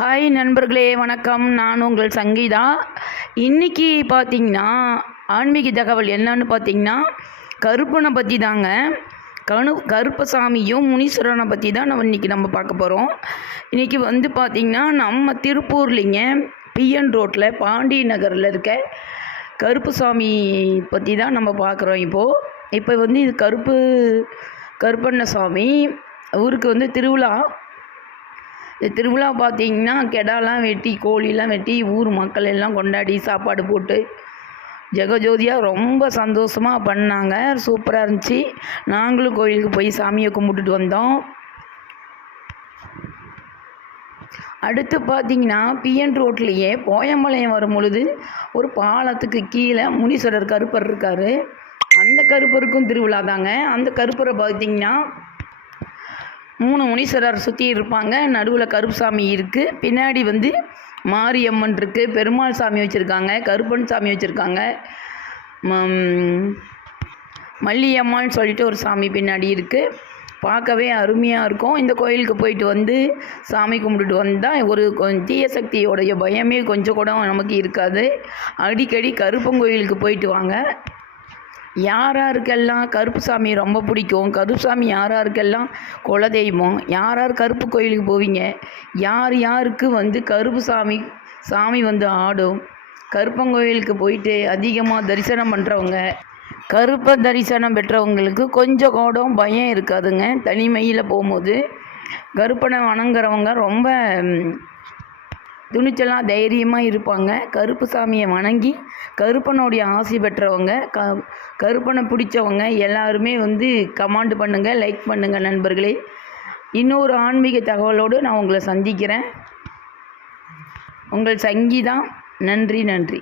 Hi நண்பர்களே, வணக்கம். நான் உங்கள் சங்கீதா. இன்றைக்கி பார்த்திங்கன்னா ஆன்மீக தகவல் என்னன்னு பார்த்திங்கன்னா கருப்பனை பற்றி தாங்க. கருப்பசாமியும் முனீஸ்வரனை பற்றி தான் நம்ம பார்க்க போகிறோம். இன்றைக்கி பார்த்திங்கன்னா நம்ம திருப்பூர்லிங்க பிஎன் ரோட்டில் பாண்டி நகரில் இருக்க கருப்பசாமி பற்றி தான் நம்ம பார்க்குறோம். இப்போ இது கருப்பண்ணசாமி ஊருக்கு திருவிழா பார்த்திங்கன்னா கெடாலாம் வெட்டி கோழிலாம் வெட்டி ஊர் மக்கள் எல்லாம் கொண்டாடி சாப்பாடு போட்டு ஜெகஜோதியாக ரொம்ப சந்தோஷமாக பண்ணாங்க. சூப்பராக இருந்துச்சு. நாங்களும் கோயிலுக்கு போய் சாமியை கும்பிட்டுட்டு வந்தோம். அடுத்து பார்த்திங்கன்னா பிஎன் ரோட்லேயே போயம்பாளையம் வரும் பொழுது ஒரு பாலத்துக்கு கீழே முனீஸ்வரர் கருப்பர் இருக்கார். அந்த கருப்பருக்கும் திருவிழா தாங்க. அந்த கருப்பரை பார்த்திங்கன்னா 3 முனீஸ்வரர் சுற்றி இருப்பாங்க. நடுவில் கருப்புசாமி இருக்குது. பின்னாடி மாரியம்மன் இருக்குது. பெருமாள் சாமி வச்சுருக்காங்க. கருப்பன் சாமி வச்சுருக்காங்க. மல்லியம்மான்னு சொல்லிட்டு ஒரு சாமி பின்னாடி இருக்குது. பார்க்கவே அருமையாக இருக்கும். இந்த கோயிலுக்கு போயிட்டு சாமி கும்பிட்டுட்டு வந்தால் ஒரு தீய சக்தியோடைய பயமே கொஞ்சம் கூட நமக்கு இருக்காது. அடிக்கடி கருப்பங்கோயிலுக்கு போயிட்டு வாங்க. யாராருக்கெல்லாம் கருப்புசாமி ரொம்ப பிடிக்கும், கருப்புசாமி யாராருக்கெல்லாம் குலதெய்வம், யார் கருப்பு கோயிலுக்கு போவீங்க, யாருக்கு கருப்பு சாமி ஆடும், கருப்பங்கோயிலுக்கு போயிட்டு அதிகமாக தரிசனம் பண்ணுறவங்க, கருப்பை தரிசனம் பெற்றவங்களுக்கு கொஞ்சம் கூட பயம் இருக்காதுங்க. தனிமையில் போகும்போது கருப்பனை வணங்குறவங்க ரொம்ப துணிச்சலாக தைரியமாக இருப்பாங்க. கருப்பு சாமியை வணங்கி கருப்பனுடைய ஆசி பெற்றவங்க, கருப்பனை பிடிச்சவங்க எல்லாருமே கமெண்ட் பண்ணுங்கள், லைக் பண்ணுங்கள் நண்பர்களே. இன்னொரு ஆன்மீக தகவலோடு நான் உங்களை சந்திக்கிறேன். உங்கள் சங்கீதா. நன்றி.